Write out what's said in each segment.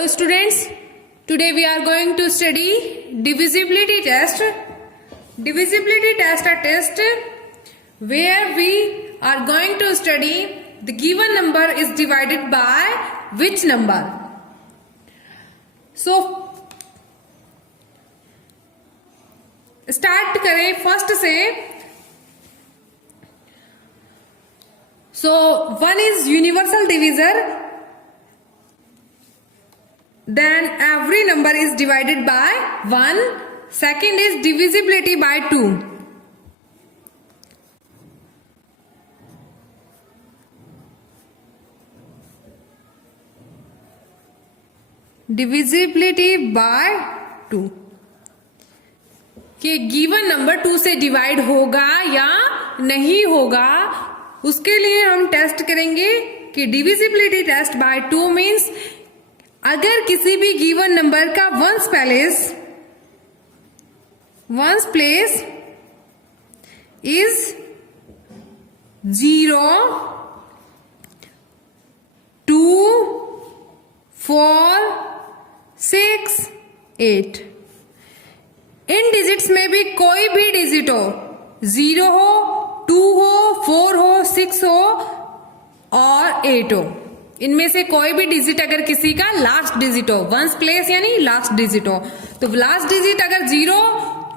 Hello students, today we are going to study divisibility test. Divisibility test a test where we are going to study the given number is divided by which number. So start करें first से. So one is universal divisor. Then every number is divided by 1. Second is divisibility by 2. Divisibility by 2. कि given number 2 से divide होगा या नहीं होगा, उसके लिए हम टेस्ट करेंगे कि डिविजिबिलिटी टेस्ट बाय 2 मीन्स अगर किसी भी गिवन नंबर का ones place is 0, 2, 4, 6, 8. In digits में भी कोई भी डिजिट हो, 0 हो, 2 हो, 4 हो, 6 हो और 8 हो, इनमें से कोई भी डिजिट अगर किसी का लास्ट डिजिट हो, वंस प्लेस यानी लास्ट डिजिट हो, तो लास्ट डिजिट अगर 0,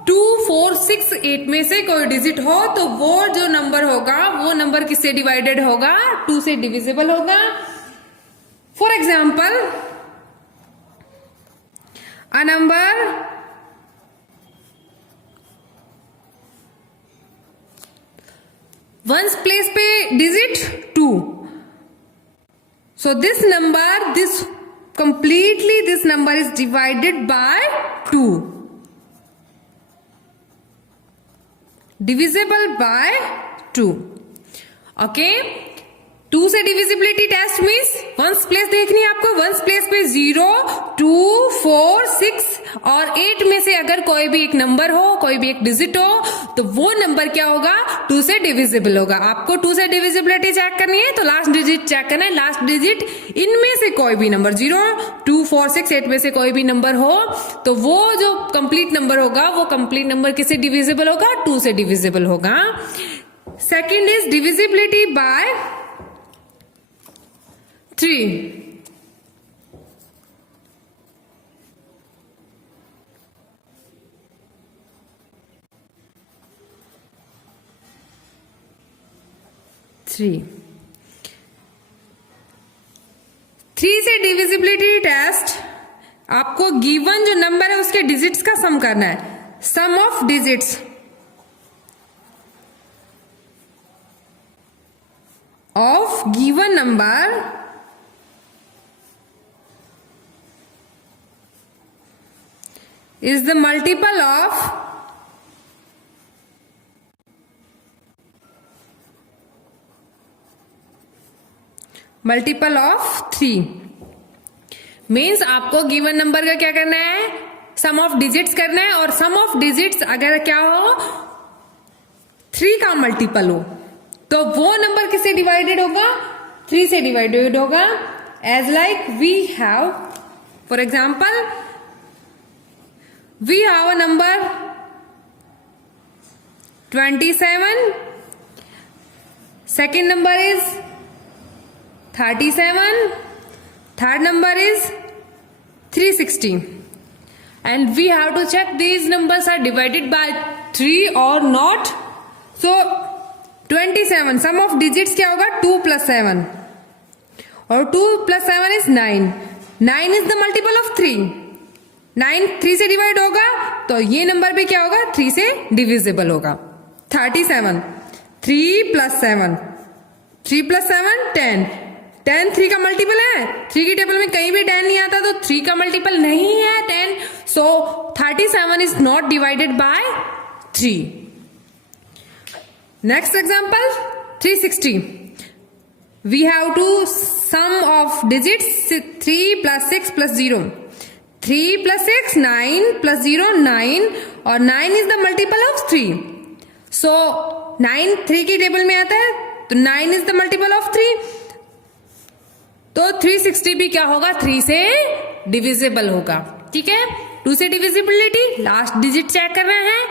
2, 4, 6, 8 में से कोई डिजिट हो तो वो जो नंबर होगा वो नंबर किससे डिवाइडेड होगा? 2 से डिविजिबल होगा. For example a number ones place पे digit 2. So this number is divided by 2. Divisible by 2. Okay. 2 से divisibility test means ones place देखनी है आपको. वंस प्लेस पे 0, 2, 4, 6 और 8 में से अगर कोई भी एक नंबर हो, कोई भी एक डिजिट हो, तो वो नंबर क्या होगा? 2 से डिविजिबल होगा. आपको 2 से डिविजिबिलिटी चेक करनी है तो लास्ट डिजिट चेक करना है. लास्ट डिजिट इनमें से कोई भी नंबर 0, 2, 4, 6, 8 में से कोई भी नंबर हो तो वो जो कंप्लीट नंबर होगा वो कंप्लीट नंबर किससे डिविजिबल होगा? 2 से डिविजिबल होगा. Second is divisibility by 3. Three से डिविजिबिलिटी टेस्ट आपको गिवन जो नंबर है उसके डिजिट्स का सम करना है. Sum of digits of given number is the multiple of multiple of 3. Means आपको गिवन नंबर का क्या करना है? सम ऑफ डिजिट्स करना है. और सम ऑफ डिजिट्स अगर क्या हो? 3 का मल्टीपल हो तो वो नंबर किससे डिवाइडेड होगा? 3 से डिवाइडेड होगा. As like we have, for example we have a number 27. Second number is 37. Third number is 360. And we have to check these numbers are divided by 3 or not. So 27, sum of digits क्या होगा? 2 plus 7. और 2 plus 7 is 9. 9 is the multiple of 3. 9 3 से divide होगा तो ये number भी क्या होगा? 3 से डिविजिबल होगा. 37, 3 plus 7, 3 plus 7 10. 10 3 का मल्टीपल है. 3 की टेबल में कहीं भी 10 नहीं आता तो 3 का मल्टीपल नहीं है 10. So 37 is not divided by 3. Next example 360. We have to sum of digits 3 plus 6 plus 0. 3 plus 6 9 plus 0 9 और 9 is the multiple of 3. So 9 3 की टेबल में आता है तो 9 is the multiple of 3. तो 360 भी क्या होगा, 3 से डिविजिबल होगा। ठीक है, 2 से डिविजिबिलिटी लास्ट डिजिट चेक करना है,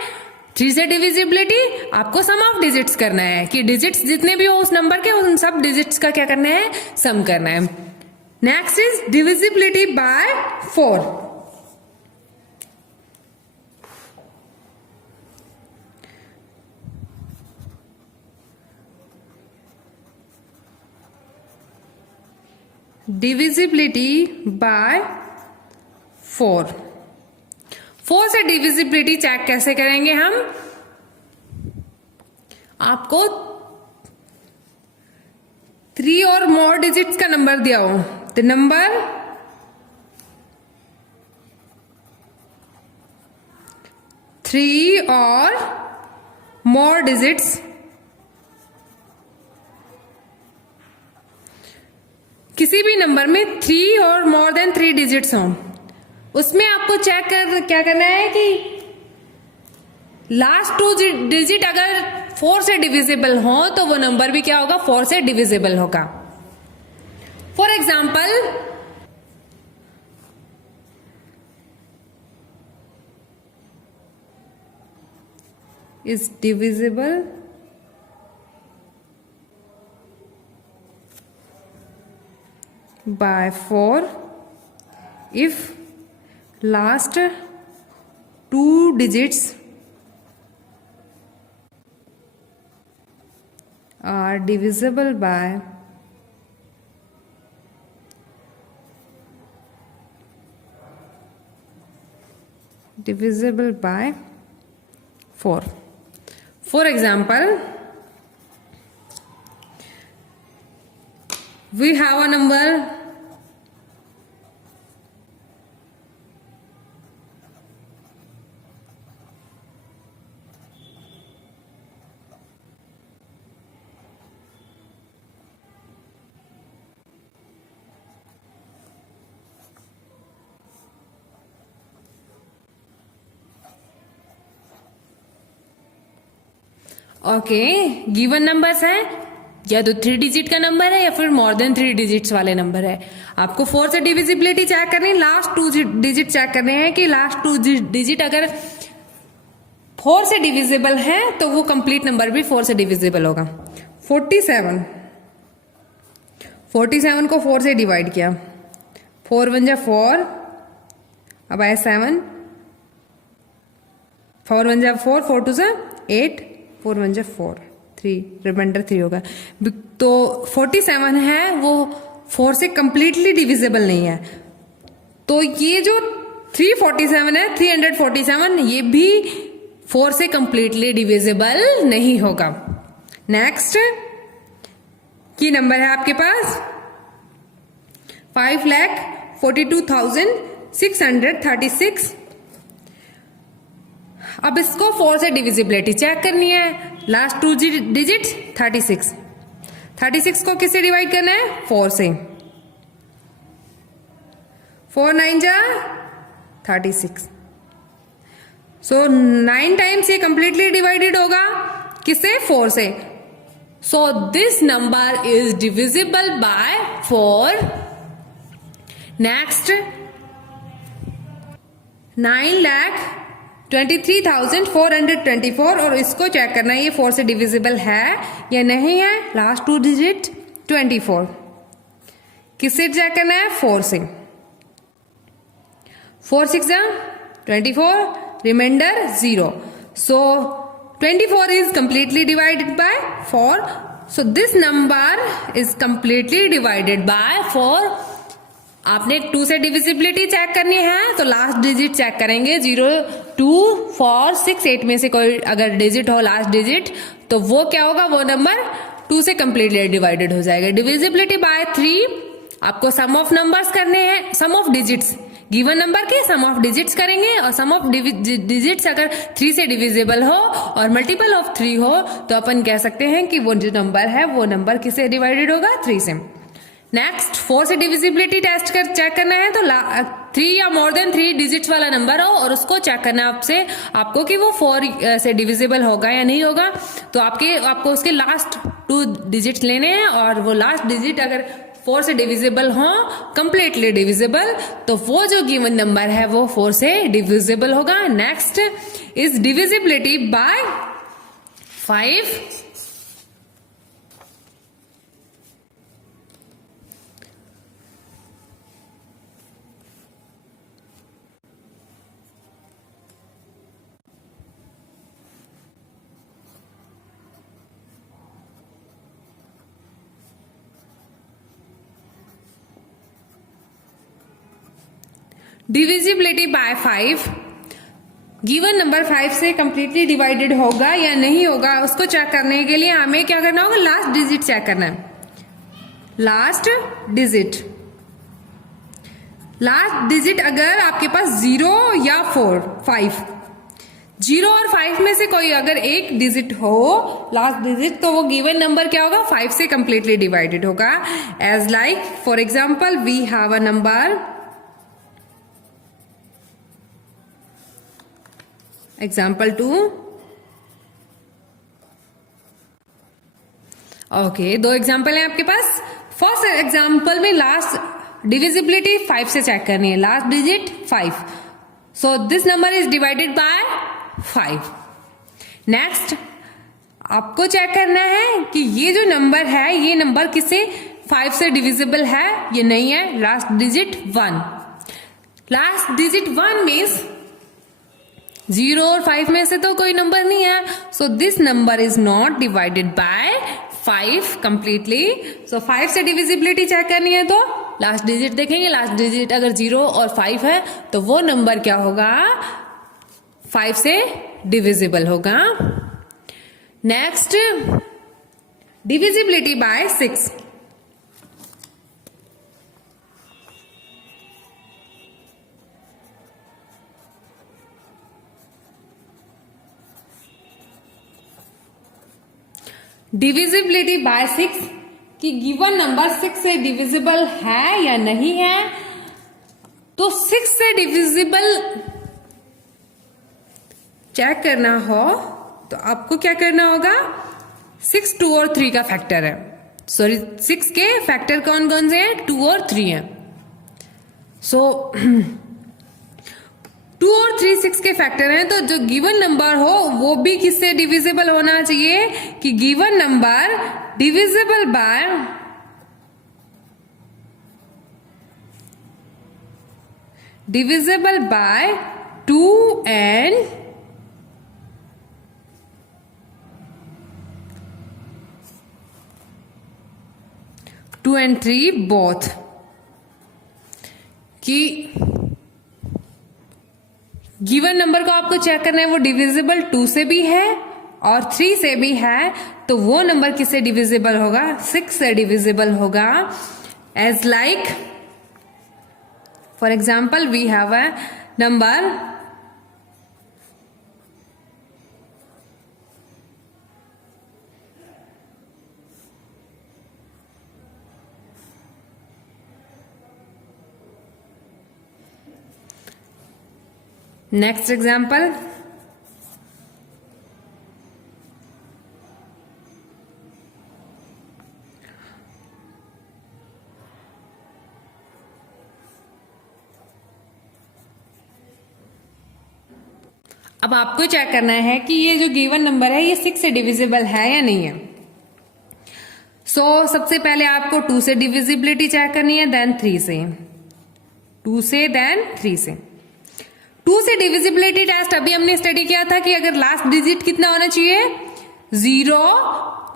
3 से डिविजिबिलिटी आपको सम ऑफ डिजिट्स करना है कि डिजिट्स जितने भी हो उस नंबर के उन सब डिजिट्स का क्या करना है, सम करना है। Next is divisibility bye 4। Divisibility bye 4। 4 से डिविजिबिलिटी चेक कैसे करेंगे हम, आपको 3 और मोर डिजिट्स का नंबर दिया हो, द नंबर 3 और मोर डिजिट्स किसी भी नंबर में 3 और मोर देन 3 डिजिट्स हों, उसमें आपको चेक क्या करना है कि लास्ट 2 डिजिट अगर 4 से डिविजिबल हो तो वो नंबर भी क्या होगा, 4 से डिविजिबल होगा। For example is divisible by 4 if last 2 digits are divisible by 4. For example, we have a number given numbers है, या तो 3 डिजिट का नंबर है या फिर मोर देन 3 डिजिट्स वाले नंबर है। आपको 4 से डिविजिबिलिटी चेक करनी है, लास्ट 2 डिजिट चेक करने हैं कि लास्ट 2 डिजिट अगर 4 से डिविजिबल है तो वो कंप्लीट नंबर भी 4 से डिविजिबल होगा। 47 को 4 से डिवाइड किया, 4 1 जा 4, अब आया 7, 4 1 जा 4, 4 2 जा 8, 4 1 जा 4, 3 रिमाइंडर 3 होगा। तो 47 है वो 4 से कंप्लीटली डिविजिबल नहीं है, तो ये जो 347 है, 347 ये भी 4 से कंप्लीटली डिविजिबल नहीं होगा। नेक्स्ट की नंबर है आपके पास 5,42,636। अब इसको 4 से डिविजिबिलिटी चेक करनी है, लास्ट 2 डिजिट 36 को किससे डिवाइड करना है, 4 से। 4 9 जा 36, सो 9 टाइम्स ये कंप्लीटली डिवाइडेड होगा किससे, 4 से। सो this number is divisible bye 4। Next 9,23,424 और इसको चेक करना है ये 4 से डिविजिबल है या नहीं है। लास्ट 2 डिजिट 24, किससे चेक करना है, 4 से। 4 6 जा 24, reminder 0, so 24 is completely divided by 4, so this number is completely divided by 4। आपने 2 से डिविजिबिलिटी चेक करनी है तो लास्ट डिजिट चेक करेंगे, 0 2 4 6 8 में से कोई अगर डिजिट हो लास्ट डिजिट तो वो क्या होगा, वो नंबर 2 से कंप्लीटली डिवाइडेड हो जाएगा। डिविजिबिलिटी बाय 3 आपको सम ऑफ नंबर्स करने हैं, sum of digits, given number के सम ऑफ डिजिट्स करेंगे और सम ऑफ डिजिट्स अगर 3 से डिविजिबल हो और मल्टीपल ऑफ 3 हो तो अपन कह सकते हैं कि वो जो नंबर है वो नंबर किससे डिवाइडेड होगा, 3 से। नेक्स्ट 4 से डिविजिबिलिटी टेस्ट कर चेक करना है तो 3 या मोर देन 3 डिजिट्स वाला नंबर हो और उसको चेक करना है आपको कि वो 4 से डिविजिबल होगा या नहीं होगा। तो आपको उसके लास्ट 2 डिजिट्स लेने हैं और वो लास्ट डिजिट अगर 4 से डिविजिबल हो, कंप्लीटली डिविजिबल, तो वो जो गिवन नंबर है वो 4 से डिविजिबल होगा। Next is divisibility bye 5। Divisibility bye 5, given number 5 से कंप्लीटली डिवाइडेड होगा या नहीं होगा उसको चेक करने के लिए हमें क्या करना होगा, लास्ट डिजिट चेक करना है। लास्ट डिजिट अगर आपके पास 0 या 5, 0 और 5 में से कोई अगर एक डिजिट हो लास्ट डिजिट, तो वो गिवन नंबर क्या होगा, 5 से कंप्लीटली डिवाइडेड होगा। As like for example we have a number, example 2। Okay, 2 example है आपके पास। फर्स्ट एग्जाम्पल में लास्ट डिविजिबिलिटी 5 से चेक करनी है, last digit 5, so this number is divided by 5। Next आपको चेक करना है कि ये जो नंबर है ये नंबर किससे 5 से डिविजिबल है ये नहीं है। Last digit 1, last digit 1 means 0 और 5 में से तो कोई नंबर नहीं है, so this number is not divided by 5 completely. So 5 से डिविजिबिलिटी चेक करनी है तो लास्ट डिजिट देखेंगे, लास्ट डिजिट अगर 0 और 5 है तो वो नंबर क्या होगा, 5 से डिविजिबल होगा। Next divisibility bye 6, divisibility bye 6 कि गिवन नंबर 6 से डिविजिबल है या नहीं है। तो 6 से डिविजिबल चेक करना हो तो आपको क्या करना होगा, 6, 2 और 3 का फैक्टर है, सॉरी 6 के फैक्टर कौन कौन से हैं, 2 और 3 हैं। सो 2 और 3 6 के फैक्टर हैं, तो जो गिवन नंबर हो वो भी किससे डिविजिबल होना चाहिए कि given number divisible by 2 and 3 both, कि गिवन नंबर को आपको चेक करना है वो डिविजिबल 2 से भी है और 3 से भी है, तो वो नंबर किससे डिविजिबल होगा, 6 से डिविजिबल होगा। As like for example we have a number next example अब आपको चेक करना है कि ये जो गिवन नंबर है ये 6 से डिविजिबल है या नहीं है। सो सबसे पहले आपको 2 से डिविजिबिलिटी चेक करनी है, देन 3 से, 2 से देन 3 से। 2 से डिविजिबिलिटी टेस्ट अभी हमने स्टडी किया था कि अगर लास्ट डिजिट कितना होना चाहिए, 0,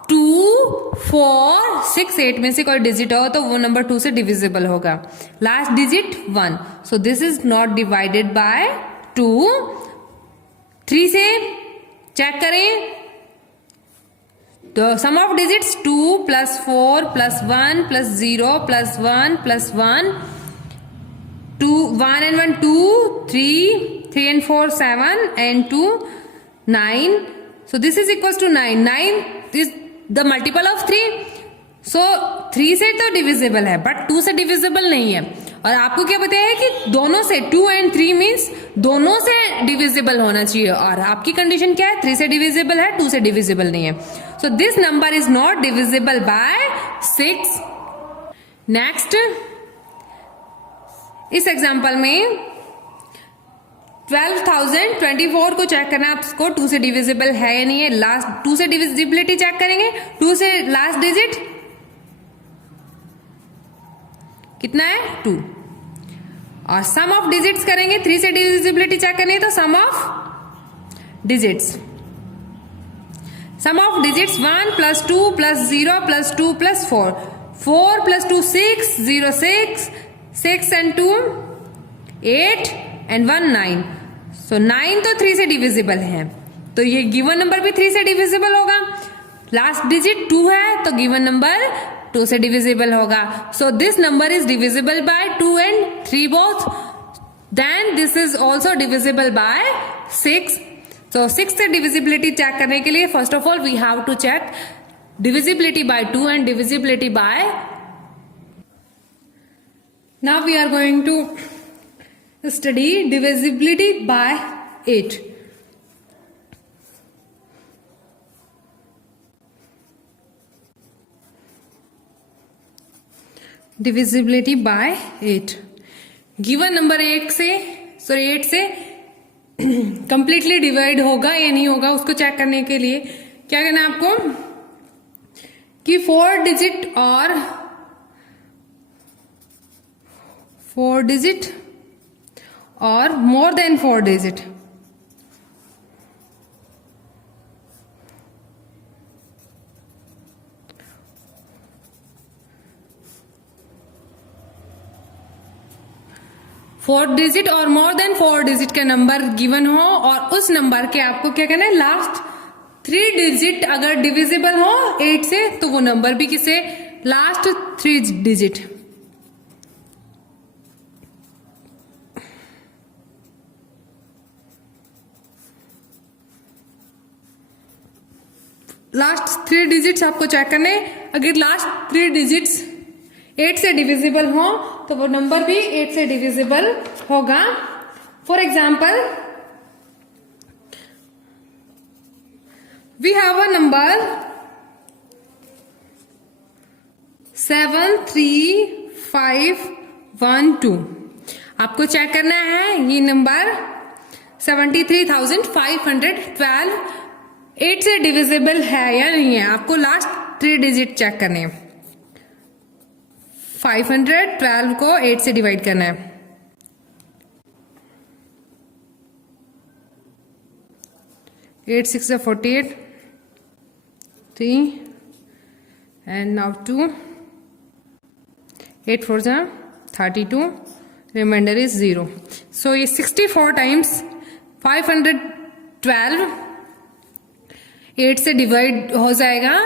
2, 4, 6, 8 में से कोई डिजिट हो तो वो नंबर 2 से डिविजिबल होगा। Last digit 1, so this is not divided bye 2। 3 से चेक करें तो sum of digits 2 + 4 + 1 + 0 + 1 + 1, 2, 1 and 1, 2, 3 and 4, 7 and 2, 9. So this is equals to 9. 9 is the multiple of 3. So 3 से तो डिविजिबल है बट 2 से डिविजिबल नहीं है। और आपको क्या बताया है कि दोनों से 2 and 3 मीन्स दोनों से डिविजिबल होना चाहिए, और आपकी कंडीशन क्या है, 3 से डिविजिबल है, 2 से डिविजिबल नहीं है। So this number is not divisible by 6। Next इस एग्जांपल में 12,024 को चेक करना है आपको 2 से डिविजिबल है या नहीं है। लास्ट 2 से डिविजिबिलिटी चेक करेंगे, 2 से लास्ट डिजिट कितना है 2, और सम ऑफ डिजिट्स करेंगे। 3 से डिविजिबिलिटी चेक करनी है तो sum of digits, sum of digits 1 plus 2 plus 0 plus 2 plus 4, 4 plus 2 6, 0 6, 6 and 2 8 and 1 9, सो 9 तो 3 से डिविजिबल है, तो ये गिवन नंबर भी 3 से डिविजिबल होगा। लास्ट डिजिट 2 है तो गिवन नंबर 2 से डिविजिबल होगा। So this number is divisible by 2 and 3 both, then this is also divisible by 6। So 6 से डिविजिबिलिटी चेक करने के लिए first of all we have to check divisibility by 2 and divisibility by, now we are going to study divisibility by 8. Divisibility by 8, given number 8 से completely divide होगा या नहीं होगा उसको चेक करने के लिए क्या करना है आपको कि 4 डिजिट और more than 4 digit, four digit और मोर देन 4 डिजिट का नंबर गिवन हो और उस नंबर के आपको क्या करना है लास्ट 3 डिजिट अगर डिविजिबल हो 8 से तो वो नंबर भी किसे लास्ट 3 डिजिट, लास्ट 3 डिजिट्स आपको चेक करने। अगर लास्ट 3 डिजिट्स 8 से डिविजिबल हो तो वो नंबर भी 8 से डिविजिबल होगा। For example we have a number 73512, आपको चेक करना है ये नंबर 73,512 8 से डिविजिबल है या नहीं है। आपको लास्ट 3 डिजिट चेक करने हैं। 512 को 8 से डिवाइड करना है। 8 6 is 48, 3 and now 2, 8 4 is 32, remainder is 0. So ये 64 times 512 8 से डिवाइड हो जाएगा,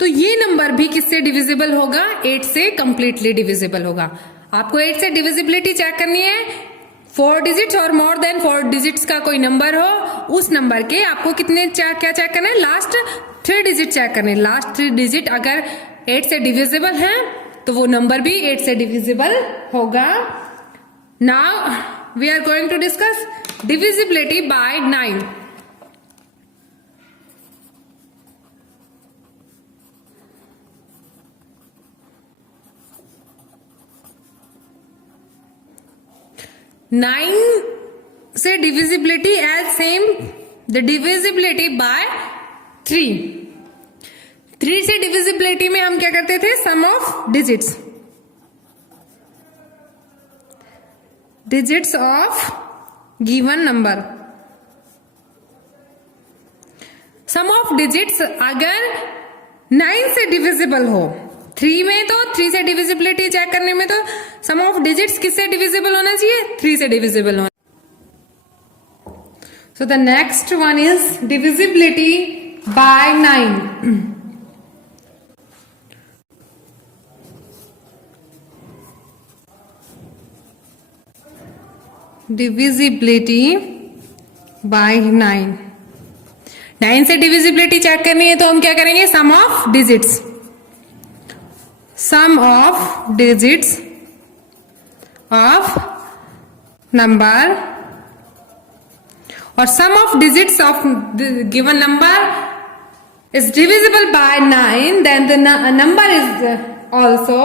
तो ये नंबर भी किससे डिविजिबल होगा 8 से कंप्लीटली डिविजिबल होगा। आपको 8 से डिविजिबिलिटी चेक करनी है। 4 डिजिट्स और मोर देन 4 डिजिट्स का कोई नंबर हो उस नंबर के आपको कितने क्या चेक करना है लास्ट 3 डिजिट चेक करने। लास्ट 3 डिजिट अगर 8 से डिविजिबल है तो वो नंबर भी 8 से डिविजिबल होगा। Now we are going to discuss divisibility by 9। Nine से divisibility as same the divisibility by 3। 3 से डिविजिबिलिटी में हम क्या करते थे sum of digits of given number. Sum of digits अगर 9 से डिविजिबल हो 3 में तो 3 से डिविजिबिलिटी चेक करने में तो सम ऑफ डिजिट्स किससे डिविजिबल होना चाहिए 3 से डिविजिबल होना। So the next one is divisibility by 9। Divisibility by 9। 9 से डिविजिबिलिटी चेक करनी है तो हम क्या करेंगे sum of digits, sum of digits of number or sum of digits of the given number is divisible by 9, then the number is also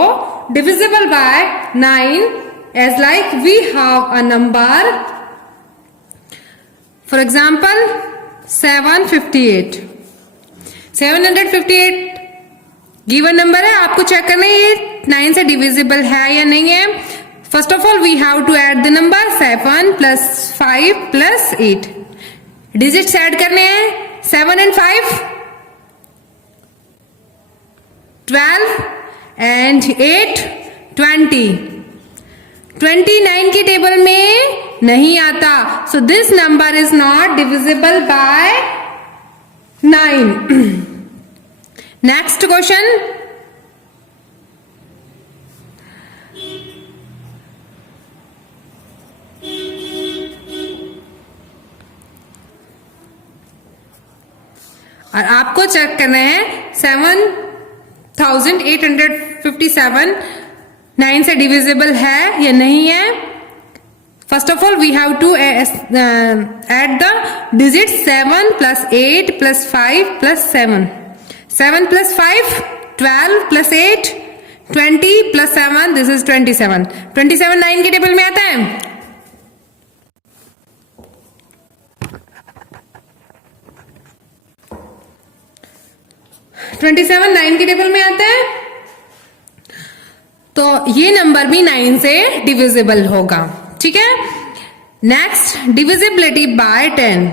divisible by 9 as like we have a number, for example 758. 758 given number है, आपको check करना है ये 9 से divisible है या नहीं है. First of all we have to add the number 7 plus 5 plus 8. Digits add करने हैं. 7 and 5 12 and 8 20. 29 की टेबल में नहीं आता, सो this number is not divisible bye 9. Next question. और आपको चेक करना है 7857 9 से डिविजिबल है या नहीं है. First of all we have to add the digit 7 plus 8 plus 5 plus 7. 7 plus 5 12 plus 8 20 plus 7 this is 27. 27 9 की टेबल में आता है. ट्वेंटी-सेवन 9 की टेबल में आता है, तो ये नंबर भी 9 से डिविजिबल होगा. ठीक है. Next divisibility bye 10.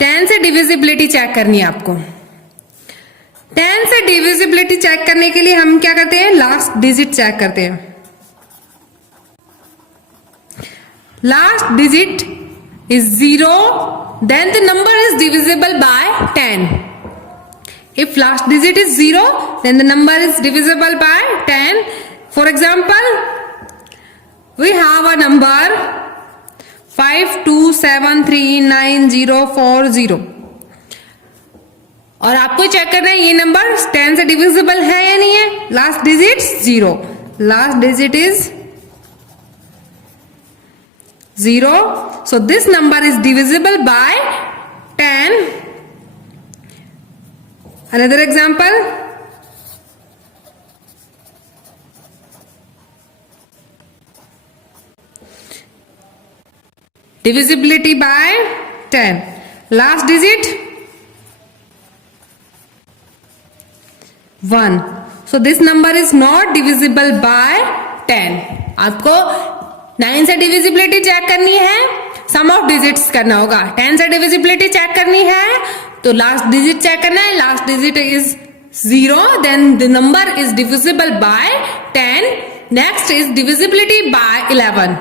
10 से डिविजिबिलिटी चेक करनी है आपको. 10 से डिविजिबिलिटी चेक करने के लिए हम क्या करते हैं, लास्ट डिजिट चेक करते हैं. Last digit is 0, then the number is divisible by 10. If last digit is 0, then the number is divisible by 10. For example we have a number 52739040 और आपको चेक करना है ये नंबर 10 से डिविजिबल है या नहीं है. Last digit 0, last digit is 0, so this number is divisible by 10. Another example, divisibility by 10. Last digit 1. So this number is not divisible by 10. आपको 9 से डिविजिबिलिटी चेक करनी है, सम ऑफ डिजिट्स करना होगा. 10 से डिविजिबिलिटी चेक करनी है तो लास्ट डिजिट चेक करना है. Last digit is 0, then the number is divisible by 10. Next is divisibility by 11.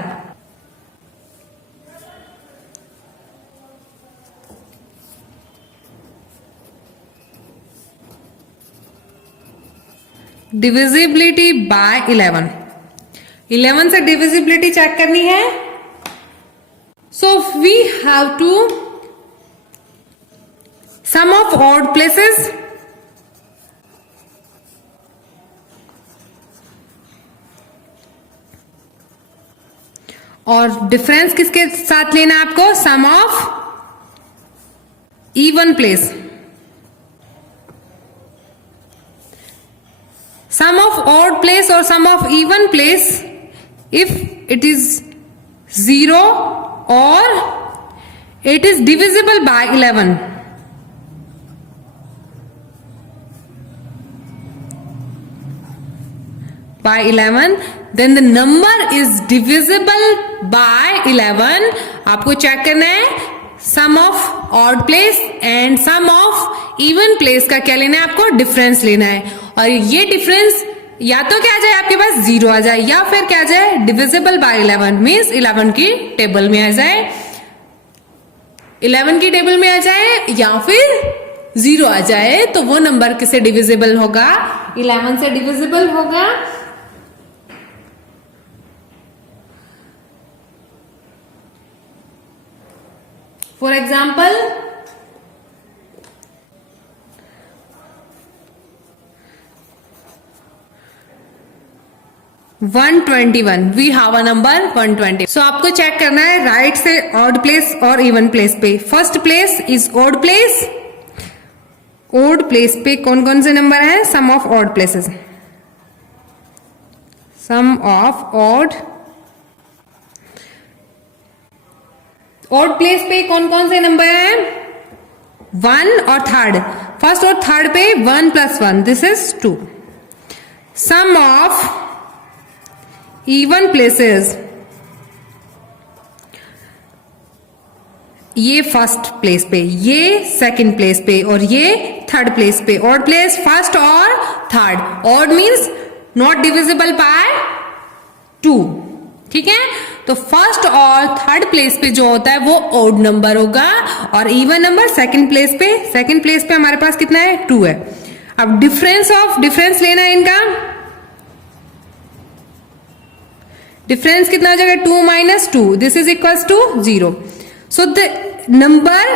Divisibility by 11. 11 से डिविजिबिलिटी चेक करनी है, so we have to sum of odd places और डिफरेंस किसके साथ लेना है आपको, sum of even place. Sum of odd place और sum of even place if it is 0 or it is divisible by 11. By 11, then the number is divisible by 11. आपको check करना है sum of odd place and sum of even place का क्या लेना है, आपको difference लेना है. और ये डिफरेंस या तो क्या आ जाए आपके पास 0 आ जाए, या फिर क्या आ जाए डिविजिबल बाय 11 मीन्स 11 की टेबल में आ जाए, 11 की टेबल में आ जाए, या फिर 0 आ जाए. तो वो नंबर किससे डिविजिबल होगा, 11 से डिविजिबल होगा. For example 121. We have a number 120. So आपको चेक करना है राइट से ऑड प्लेस और इवन प्लेस पे. First place is odd place. Odd place पे कौन कौन से नंबर हैं? Sum of odd places. Sum of odd place पे कौन कौन से नंबर हैं? 1 और थर्ड. फर्स्ट और थर्ड पे 1 + 1, this is 2. Sum of even places, ये फर्स्ट प्लेस पे, ये सेकंड प्लेस पे और ये थर्ड प्लेस पे. ऑड प्लेस फर्स्ट और third. Odd means not divisible by 2. ठीक है, तो फर्स्ट और थर्ड प्लेस पे जो होता है वो ऑड नंबर होगा और इवन नंबर सेकंड प्लेस पे. सेकंड प्लेस पे हमारे पास कितना है? 2 है. अब डिफरेंस लेना है इनका. डिफरेंस कितना हो जाएगा? 2 - 2. This is equals to 0. So the number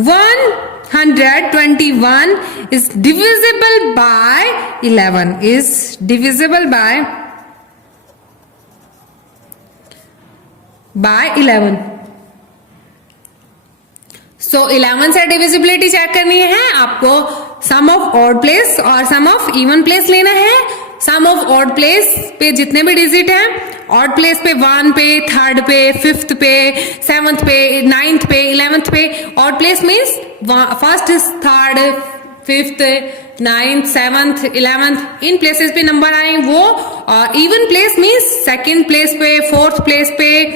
121 is divisible by 11. Is divisible by 11. So 11 से डिविजिबिलिटी चेक करनी है आपको. सम ऑफ ऑड प्लेस और सम ऑफ इवन प्लेस लेना है. सम ऑफ ऑड प्लेस पे जितने भी डिजिट हैं, ऑड प्लेस पे 1 पे, थर्ड पे, फिफ्थ पे, 7th पे, 9th पे, 11th पे. Odd place means first, third, fifth, 9th, 7th, 11th in places पे नंबर आए वो. और even place means second place पे, फोर्थ प्लेस पे,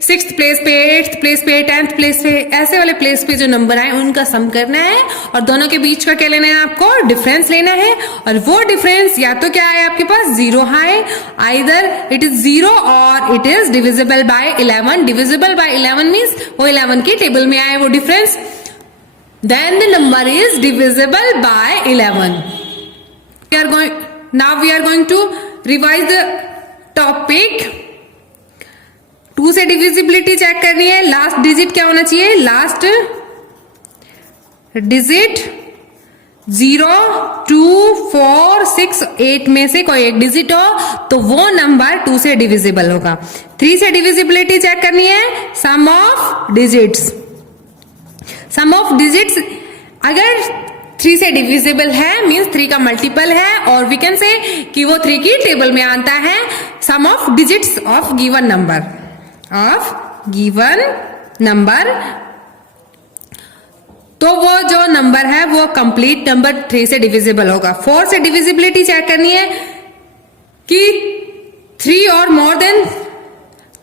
6th प्लेस पे, 8th प्लेस पे, 10th प्लेस पे, ऐसे वाले प्लेस पे जो नंबर आए उनका सम करना है और दोनों के बीच का क्या लेना है? आपको डिफरेंस लेना है. और वो डिफरेंस या तो क्या है आपके पास? 0 है. आइदर इट इज 0 और it is divisible by 11. Divisible by 11 means वो 11 की टेबल में आए वो difference. Then the number is divisible by 11. Now we are going to revise the topic. 2 से डिविजिबिलिटी चेक करनी है. लास्ट डिजिट क्या होना चाहिए? लास्ट डिजिट 0, 2, 4, 6, 8 में से कोई एक डिजिट हो तो वो नंबर 2 से डिविजिबल होगा. 3 से डिविजिबिलिटी चेक करनी है. Sum of digits. Sum of digits अगर 3 से डिविजिबल है मींस 3 का मल्टीपल है और वी कैन से कि वो 3 की टेबल में आता है. Sum of digits of given number तो वो जो नंबर है वो कंप्लीट नंबर 3 से डिविजिबल होगा. 4 से डिविजिबिलिटी चेक करनी है कि 3 और मोर देन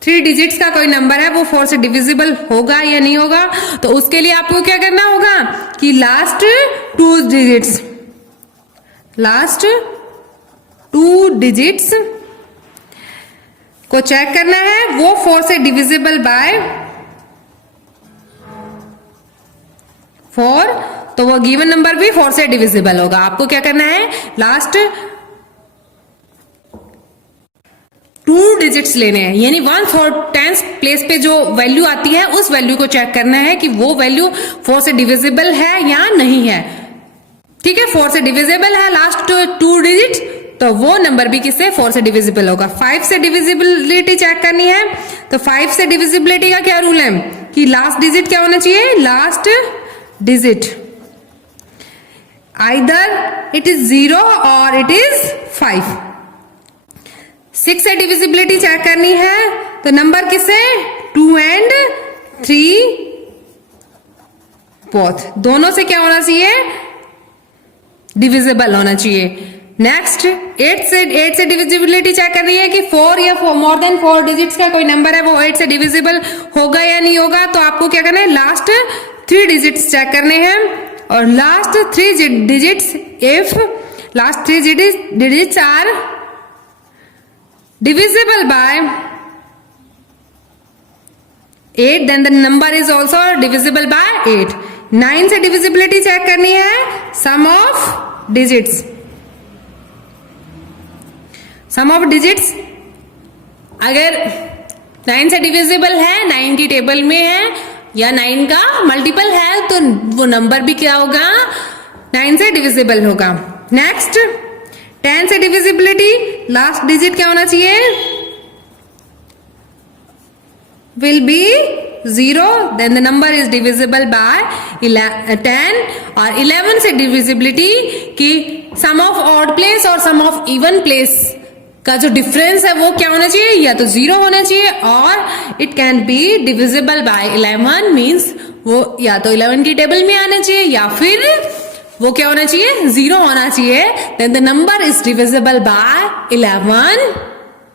3 डिजिट्स का कोई नंबर है वो 4 से डिविजिबल होगा या नहीं होगा. तो उसके लिए आपको क्या करना होगा कि लास्ट 2 डिजिट्स को चेक करना है. वो 4 से डिविजिबल बाय 4 तो वो गिवन नंबर भी 4 से डिविजिबल होगा. आपको क्या करना है? लास्ट 2 डिजिट्स लेने हैं यानी 1/4 प्लेस पे जो वैल्यू आती है उस वैल्यू को चेक करना है कि वो वैल्यू 4 से डिविजिबल है या नहीं है. ठीक है, 4 से डिविजिबल है लास्ट 2 डिजिट तो वो नंबर भी किससे? 4 से डिविजिबल होगा. 5 से डिविजिबिलिटी चेक करनी है. तो 5 से डिविजिबिलिटी का क्या रूल है कि लास्ट डिजिट क्या होना चाहिए? Last digit either it is 0 और इट इज 5. 6 से डिविजिबिलिटी चेक करनी है तो नंबर किससे? 2 and 3 बोथ दोनों से क्या होना चाहिए? डिविजिबल होना चाहिए. नेक्स्ट 8 से डिविजिबिलिटी चेक करनी है कि 4 या मोर देन 4 डिजिट्स का कोई नंबर है वो 8 से डिविजिबल होगा या नहीं होगा. तो आपको क्या करना है? लास्ट 3 डिजिट्स चेक करने हैं और last 3 digits if last 3 digits are divisible by 8 then the number is also divisible by 8. 9 से divisibility चेक करनी है. sum of digits अगर 9 से divisible है, 9 की टेबल में है या 9 का मल्टीपल है तो वो नंबर भी क्या होगा? 9 से divisible होगा. नेक्स्ट 10 से डिविजिबिलिटी लास्ट डिजिट क्या होना चाहिए, will be 0, then the number is divisible by 10. और 11 से डिविजिबिलिटी कि सम ऑफ ऑड प्लेस और सम ऑफ इवन प्लेस का जो डिफरेंस है वो क्या होना चाहिए, या तो 0 होना चाहिए, और it can be divisible by 11 means वो या तो 11 की टेबल में आना चाहिए या फिर वो क्या होना चाहिए, 0 होना चाहिए. Then the number is divisible by 11.